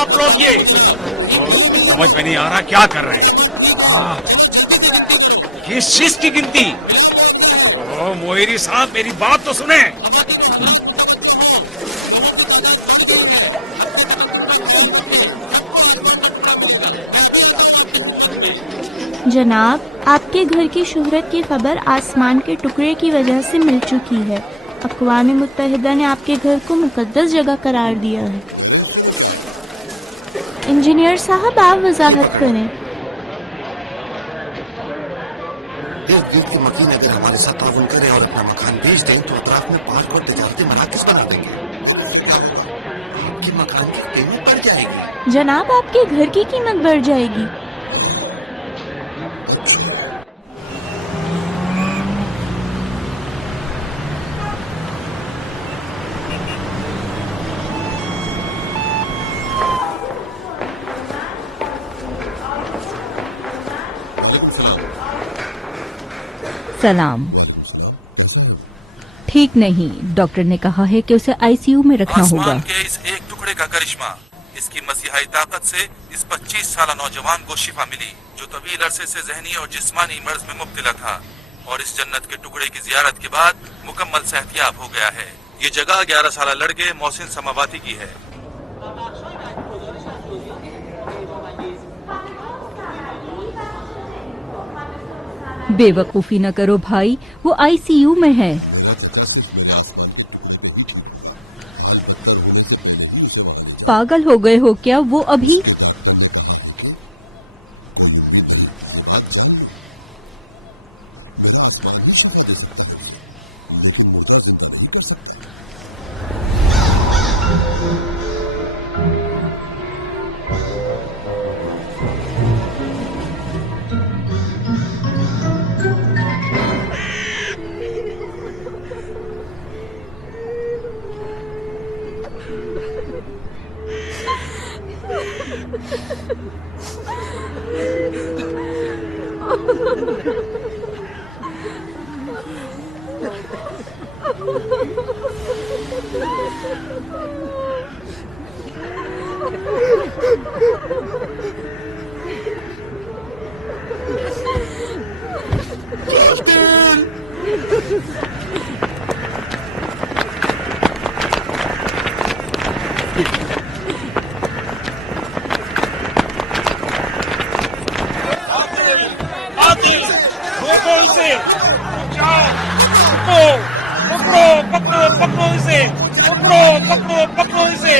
आप लोग ये समझ में नहीं आ रहा क्या कर रहे हैं। किस चीज की गिनती? ओ मोहरी साहब, मेरी बात तो सुने। जनाब, आपके घर की शोहरत की खबर आसमान के टुकड़े की वजह से मिल चुकी है। अक़वाम मुत्तहिदा ने आपके घर को मुक़द्दस जगह करार दिया है। इंजीनियर साहब, आप वजाहत करें। की मकीन अगर हमारे साथ ताउन करें और अपना मकान बेच दें तो अतराफ में 5 को तिजारती मराकज़ बना देंगे। आपके मकान की कीमत बढ़ जाएगी। जनाब, आपके घर की कीमत बढ़ जाएगी। सलाम। ठीक नहीं, डॉक्टर ने कहा है कि उसे आईसीयू में रखना होगा। आसमान के इस एक टुकड़े का करिश्मा, इसकी मसीहाई ताकत से इस 25 साल नौजवान को शिफा मिली, जो तवील अरसे से ज़हनी और जिस्मानी मर्ज में मुब्तला था और इस जन्नत के टुकड़े की जियारत के बाद मुकम्मल सेहतियाब हो गया है। ये जगह 11 साल लड़के मोहसिन समावाती की है। बेवकूफी न करो भाई, वो आईसीयू में है। पागल हो गए हो क्या? वो अभी पकड़ो इसे।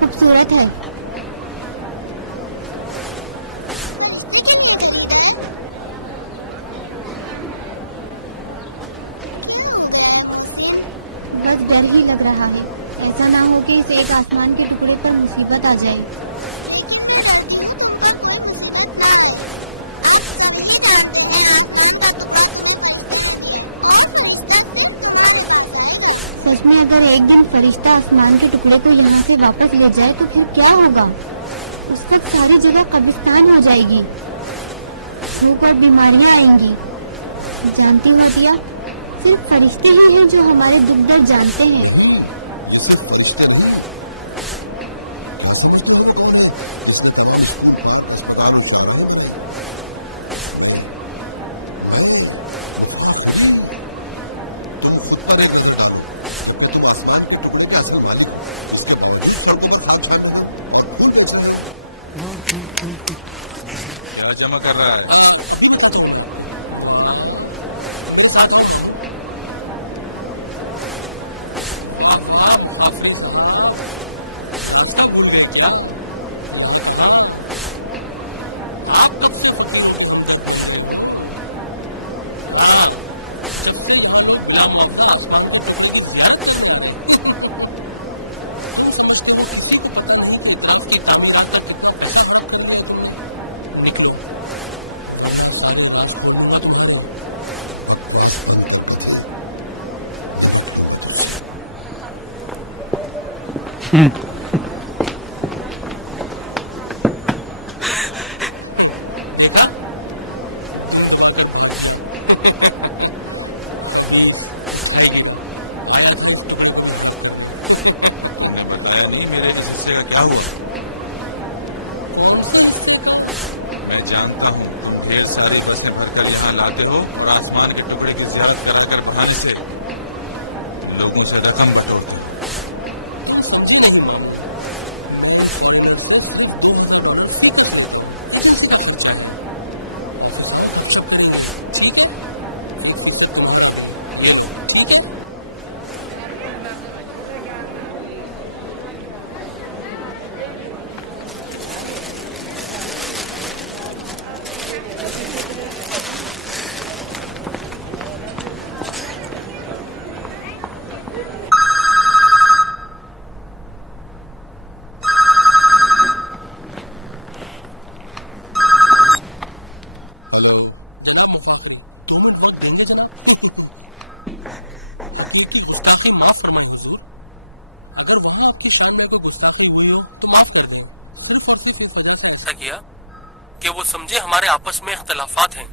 खूबसूरत है। बस डर ही लग रहा है, ऐसा ना हो कि इस एक आसमान के टुकड़े पर मुसीबत आ जाए। सच में अगर एक दिन फरिश्ता आसमान के टुकड़े को यहाँ से वापस ले जाए तो फिर क्या होगा? उस वक्त सारी जगह कब्रिस्तान हो जाएगी, भूख और बीमारियाँ आएंगी। जानती हो दिया, सिर्फ फरिश्ते ही हैं जो हमारे दुख दर्द जानते हैं। नहीं मेरे हिस्से का क्या हुआ? मैं जानता हूँ तुम ढेर सारी बसें भरकर यहाँ लाते हो और आसमान के टुकड़े की ज़ियारत कराकर बढ़ाने से लोगों से रकम बटोरते हो। ऐसा किया कि वो समझे हमारे आपस में इख्तलाफात हैं।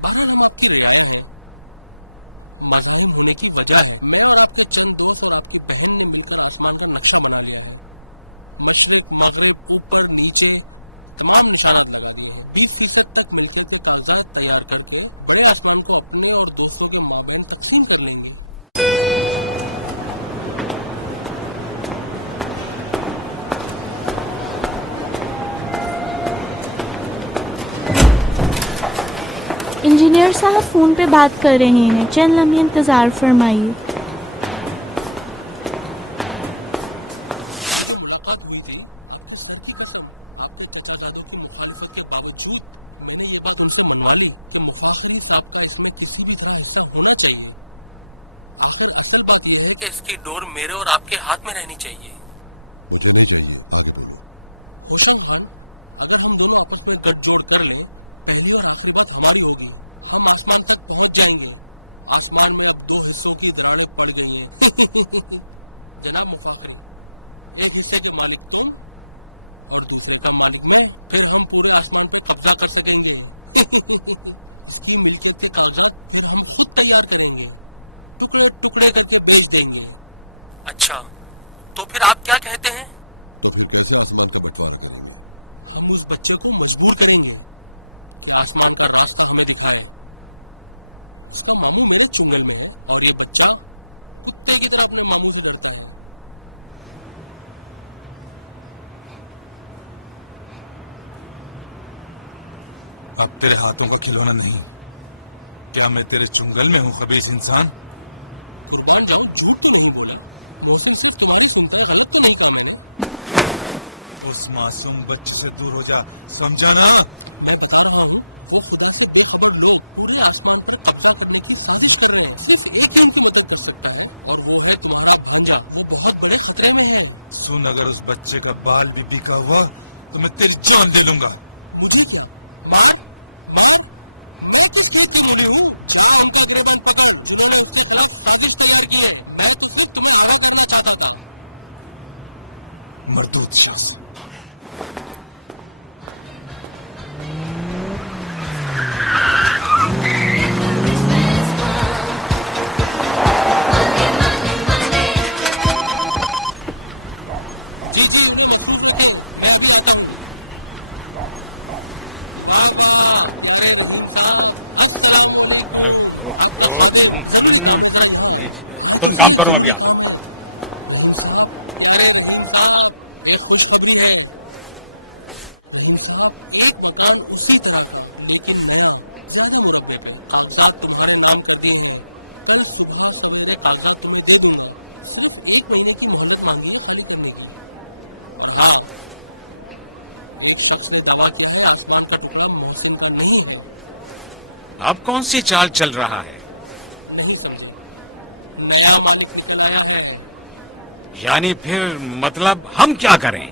अगर हम आपसे आए हैं मासूम होने की वजह है, मैं और आपके चंद दोस्त और आपकी बहन ने मिलकर आसमान का नक्शा बना लिया है। मशरिक मगरिब ऊपर नीचे तमाम निशाना बना लिया है। 20% तक मिलकर के कागजात तैयार करके बड़े आसमान को अपने और दोस्तों के मामले में तकसीम कर लेंगे। इंजीनियर साहब फोन पे बात कर रहे हैं, चंद लम्हे इंतजार फरमाइए। इसकी डोर मेरे और आपके हाथ में रहनी चाहिए। अगर हम दोनों आपस में गठजोड़ करें, पहली और आखिरी बात हमारी होगी। हम आसमान तक पहुंच जाएंगे। आसमान में दो हिस्सों की दरारें पड़ गई हैं। जनाब मुसाफिर, एक हिस्से का मालिक तुम और दूसरे का मालिक मैं, फिर हम पूरे आसमान पर कब्जा कर सकेंगे। इसकी मिलकी के कागजात फिर हम उसे तैयार करेंगे, टुकड़े टुकड़े करके बेच देंगे। अच्छा, तो फिर आप क्या कहते हैं? हम उस बच्चे को मजबूर करेंगे, आसमान का रास्ता हमें दिखाए। उसका मालूम मेरी चुंगल में है और ये बच्चा कुत्ते की तरह अपने मालूम नहीं रखता। अब तेरे हाथों का खिलौना नहीं। क्या मैं तेरे चुंगल में हूँ खबीस इंसान? उस मासूम बच्चे से दूर हो जा, समझा ना? सुन, अगर उस बच्चे का बाल भी बिका हुआ तो मैं तेरी जान ले लूंगा। मरदूद शख्स। तुम काम करो, अभी आता। अब कौन सी चाल चल रहा है? यानी फिर मतलब हम क्या करें?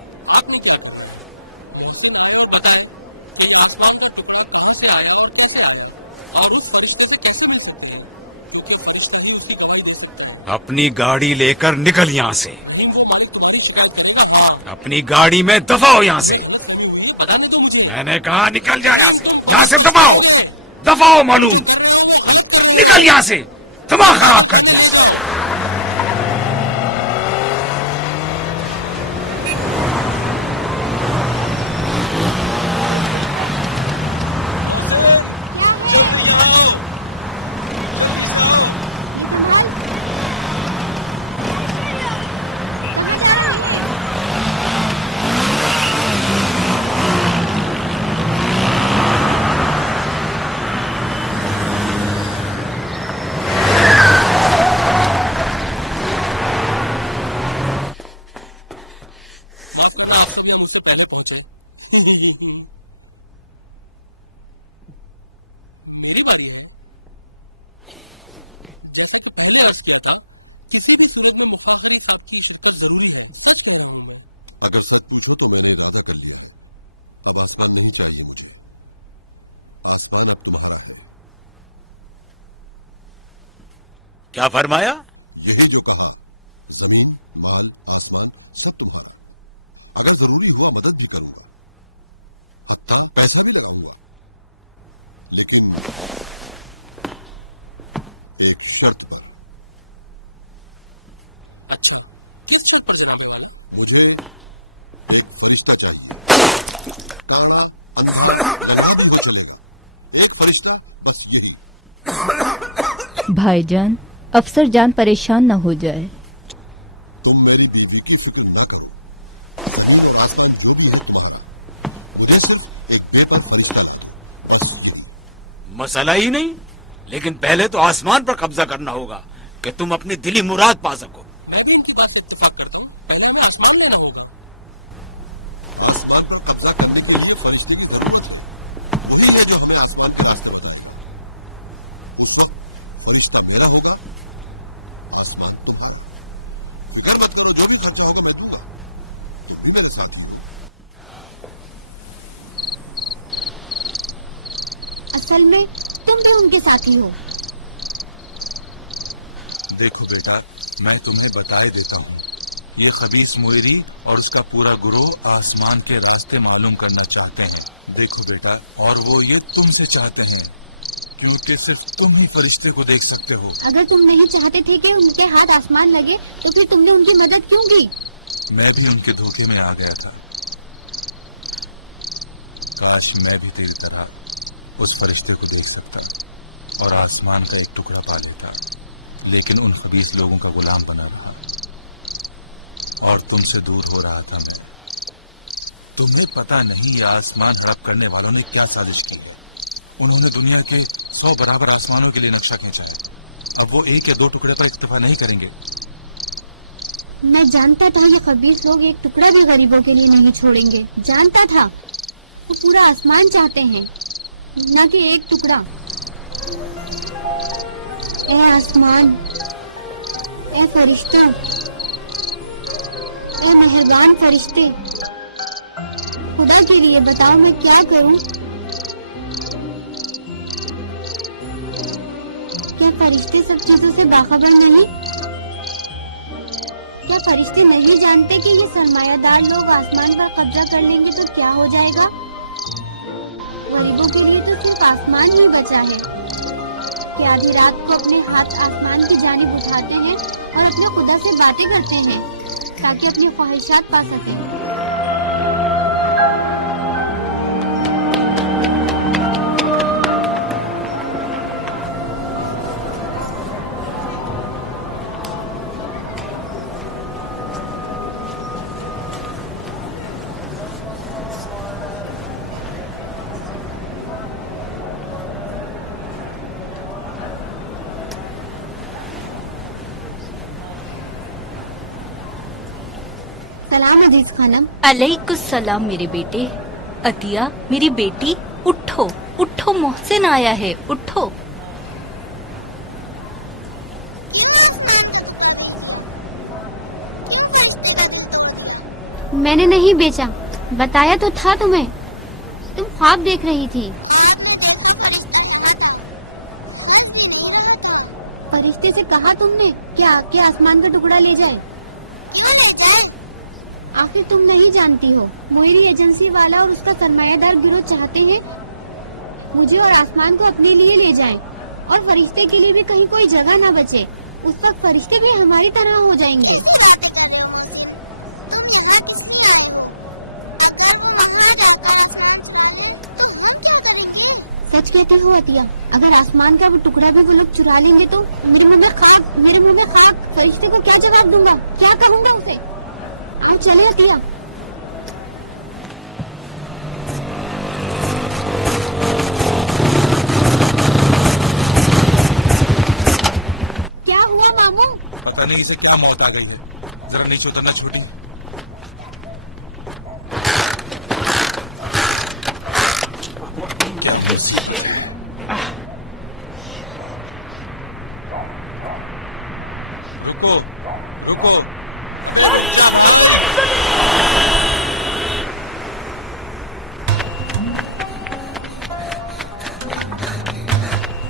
अपनी गाड़ी लेकर निकल यहाँ से। अपनी गाड़ी में दफा हो यहाँ से। बता दे तो मुझे। मैंने कहा निकल जा यहाँ से दफा हो, दफा हो मालूम, निकल यहाँ से, दिमाग खराब कर दिया। मुझसे गाड़ी पहुंचाए मेरे बारे में जैसे कि पहले अर्ज किया था, किसी भी सूरत में मुकाबले आपकी शिक्षा जरूरी है। अगर सब पूछो तो मैंने वादे कर लिए, अब आसमान नहीं चाहिए मुझे, आसमान अब तुम्हारा है। क्या फरमाया? यही जो कहा, जमीन महल आसमान सब तुम्हारा। अगर जरूरी हुआ मदद भी करूंगा, अब पैसा भी लगाऊंगा, लेकिन एक शर्त पर। अच्छा, किस शर्त पर लगाऊंगा? मुझे एक फरिश्ता चाहिए, एक फरिश्ता बस ये। भाईजान, अफसर जान परेशान न हो जाए। तुम मेरी बीवी की फिक्र न करो, आसमान जो भी है तुम्हारा, मुझे सिर्फ एक बेटा फरिश्ता है। मसला ही नहीं, लेकिन पहले तो आसमान पर कब्जा करना होगा कि तुम अपनी दिली मुराद पा सको। मैं भी उनकी बात से इत्तेफाक करता हूँ, पहले हमें आसमान में रहना होगा। आसमान पर कब्जा करने के लिए फरिश्ते की जरूरत है, वही है जो हमें आसमान पर रास्ता देगा। उस वक्त फरिश्ता मेरा होगा, आसमान तुम्हारा। फिक्र मत करो, जो भी कहता हो मैं दूंगा, क्योंकि मेरे साथ है। असल में तुम भी उनके साथी हो। देखो बेटा, मैं तुम्हें बताए देता हूँ, ये खबीस मोयरी और उसका पूरा गुरोह आसमान के रास्ते मालूम करना चाहते हैं। देखो बेटा, और वो ये तुमसे चाहते हैं, क्योंकि सिर्फ तुम ही फरिश्ते को देख सकते हो। अगर तुम नहीं चाहते थे कि उनके हाथ आसमान लगे तो फिर तुमने उनकी मदद क्यों की? मैं भी उनके धोखे में आ गया था। काश मैं भी तेरी तरह उस फरिश्ते को देख सकता और आसमान का एक टुकड़ा पा लेता, लेकिन उन खबीस लोगों का गुलाम बना रहा और तुमसे दूर हो रहा था मैं। तुम्हें पता नहीं ये आसमान हड़प करने वालों ने क्या साजिश की है। उन्होंने दुनिया के 100 बराबर आसमानों के लिए नक्शा खींचा है। अब वो एक या दो टुकड़े पर इक्तफा नहीं करेंगे। मैं जानता था ये खबीस लोग एक टुकड़ा भी गरीबों के लिए नहीं छोड़ेंगे। जानता था वो पूरा आसमान चाहते हैं, न कि एक टुकड़ा। ए आसमान, ए फरिश्ता, ए मेहरबान फरिश्ते, खुदा के लिए बताओ मैं क्या करूं? क्या फरिश्ते सब चीजों से बाखबर नहीं? क्या फरिश्ते नहीं जानते कि ये सरमायादार लोग आसमान पर कब्जा कर लेंगे तो क्या हो जाएगा? गरीबों के लिए तो सिर्फ आसमान ही बचा है कि आधी रात को अपने हाथ आसमान की जानिब उठाते हैं और अपने खुदा से बातें करते हैं ताकि अपनी ख्वाहिशात पा सकें। सलाम अजीज खानम। अलैकुस्सलाम मेरे बेटे। अतिया मेरी बेटी, उठो उठो, मोहसिन आया है, उठो। मैंने नहीं बेचा, बताया तो था तुम्हें। तुम ख्वाब देख रही थी। फरिश्ते से कहा तुमने क्या आसमान का टुकड़ा ले जाए? आखिर तुम नहीं जानती हो, मोहिनी एजेंसी वाला और उसका सरमायादार गिरोह चाहते हैं मुझे और आसमान को अपने लिए ले जाएं और फरिश्ते के लिए भी कहीं कोई जगह न बचे। उस वक्त फरिश्ते भी हमारी तरह हो जाएंगे। सच कहते हो अतिया, अगर आसमान का वो टुकड़ा भी वो लोग चुरा लेंगे तो मेरे मुंह में खाक। फरिश्ते को क्या जवाब दूंगा, क्या कहूँगा उसे? आओ चले अतिया। क्या हुआ मामू? पता नहीं इसे क्या मौत आ गई है। जरा नीचे उतरना छोटी। रुको रुको।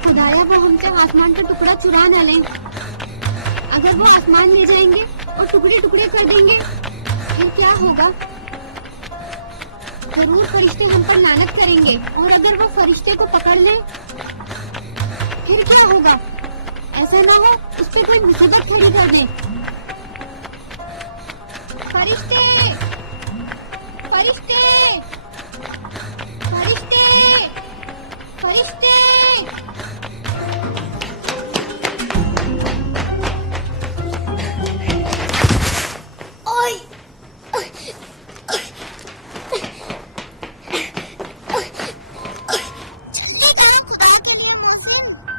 खुदाया वो हमसे आसमान का टुकड़ा चुरा न लें। अगर वो आसमान ले जाएंगे और टुकड़े टुकड़े कर देंगे फिर क्या होगा? जरूर फरिश्ते हम पर लानत करेंगे, और अगर वो फरिश्ते को पकड़ लें फिर क्या होगा? ऐसा ना हो उस पर कोई मुसीबत खड़ी कर दे। फरिश्ते फरिश्ते फरिश्ते फरिश्ते।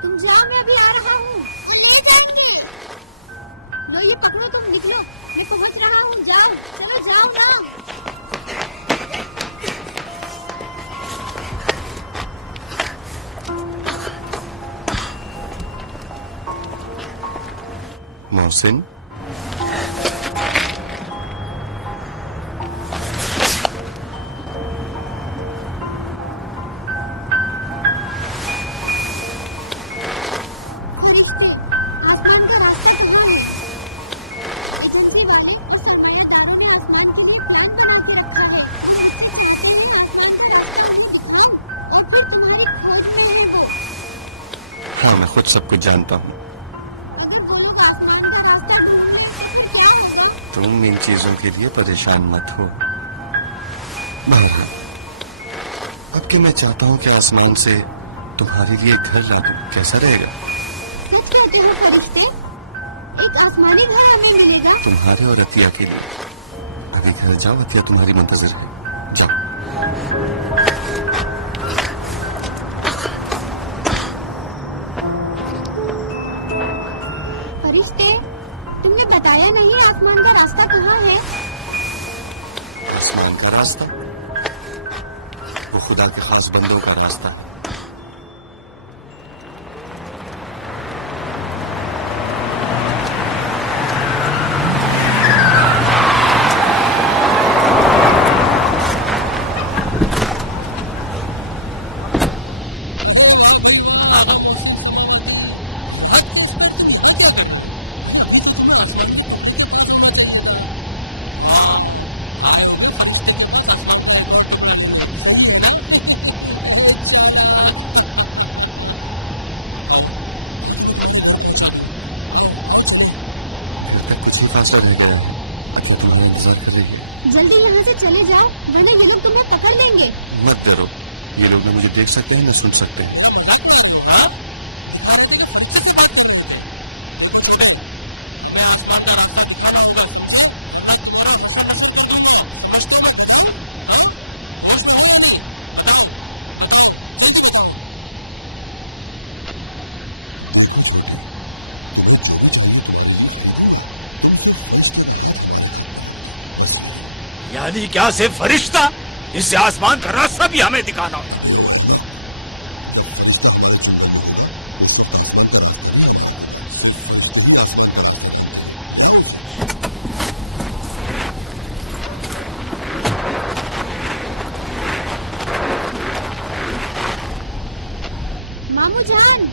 तुम जाओ, मैं अभी आ रहा हूँ। लो ये पकड़ो, तुम निकलो, मैं पहुँच रहा हूँ। जाओ, चलो जाओ ना। मोहसिन, हाँ मैं खुद सब कुछ जानता हूँ। तुम इन चीजों के लिए परेशान मत हो। बहरहाल, अब कि मैं चाहता हूँ कि आसमान से तुम्हारे लिए घर ला दूं, कैसा रहेगा? सच कहते हो फरिश्ते, एक आसमानी घर हमें मिलेगा? तुम्हारे और अतिया के लिए। अभी घर जाओ, अतिया तुम्हारी मुंतजिर है। जाओ। फरिश्ते, तुमने बताया नहीं आसमान का रास्ता कहाँ है? आसमान का रास्ता वो खुदा के खास बंदों का रास्ता है। कुछ ही फासला रह गया है। अतिया तुम्हारा इंतजार कर रही है। जल्दी यहाँ से चले जाओ, वरना ये लोग तुम्हें पकड़ लेंगे। मत डरो, ये लोग न मुझे देख सकते हैं न सुन सकते हैं। यानी क्या सिर्फ फरिश्ता? इससे आसमान का रास्ता भी हमें दिखाना होगा। मामू जान,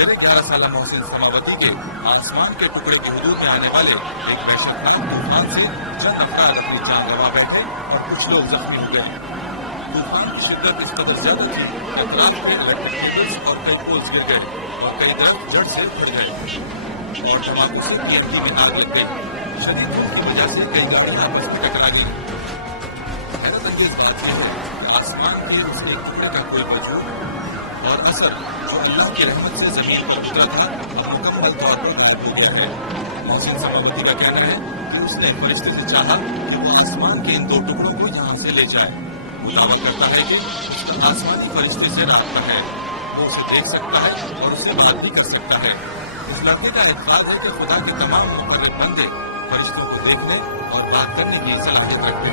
सवेरे 11 साल मोहसिन समावती के आसमान के टुकड़े के हुजूर में आने वाले एक वहशतनाक तूफान से चंद अफराद अपनी जान गंवा बैठे और कुछ लोग जख्मी हो गए। तूफान की शिद्दत इस कदर ज्यादा थी कि अतराफ में इलेक्ट्रिक केबल्स और कई पोल्स गिर गए और कई दरख्त जड़ से उखड़ गए और धमाकों से कीमती में आग लग गई। शदीद धूप की वजह से कई गाड़ियां आपस में टकरा गई। हैरतअंगेज बात यह है कि आसमान के उस एक टुकड़े का कोई वजूद और असर जो अल्लाह की रहमत से जमीन पर उतरा था अब मुकम्मल तौर पर गायब हो गया है। मोहसिन समावती का कहना है कि उसने एक फरिश्ते से चाहा कि वो आसमान के इन दो टुकड़ों को यहाँ से ले जाए। वो दावा करता है कि उसका आसमानी फरिश्ते से राब्ता है, वो उसे देख सकता है और उससे बात भी कर सकता है। इस लड़के का एतकाद है कि खुदा के तमाम मुकर्रब बंदे फरिश्तों को देखने और बात करने की सलाहियत रखते हैं।